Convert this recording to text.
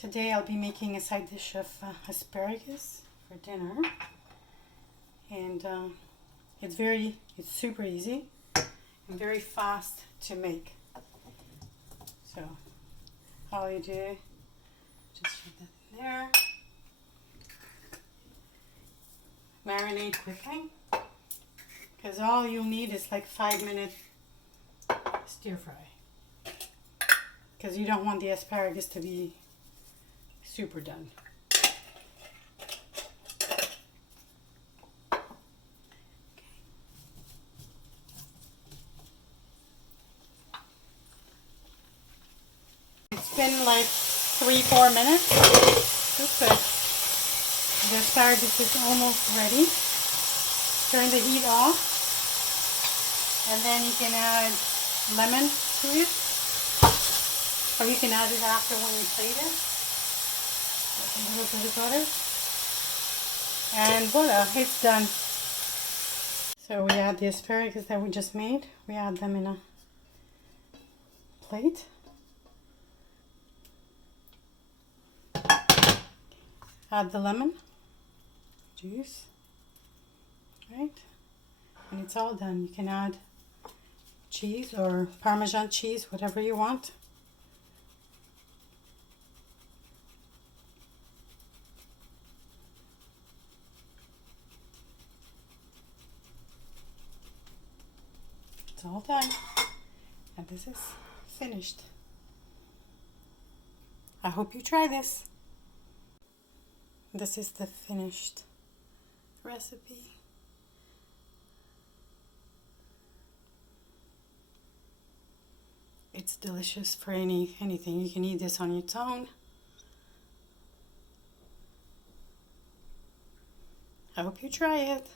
Today I'll be making a side dish of asparagus for dinner, and it's super easy and very fast to make. So all you do, just put that in there, marinate quickly, because all you'll need is like 5-minute stir fry, because you don't want the asparagus to be super done. It's been like 3-4 minutes. That's good. The asparagus is almost ready. Turn the heat off, and then you can add lemon to it, or you can add it after when you plate it. A little bit of butter, and voila, it's done. So we add the asparagus that we just made. We add them in a plate. Add the lemon juice, right? And it's all done. You can add cheese or Parmesan cheese, whatever you want. It's all done, and this is finished. I hope you try this. This is the finished recipe. It's delicious for anything. You can eat this on its own. I hope you try it.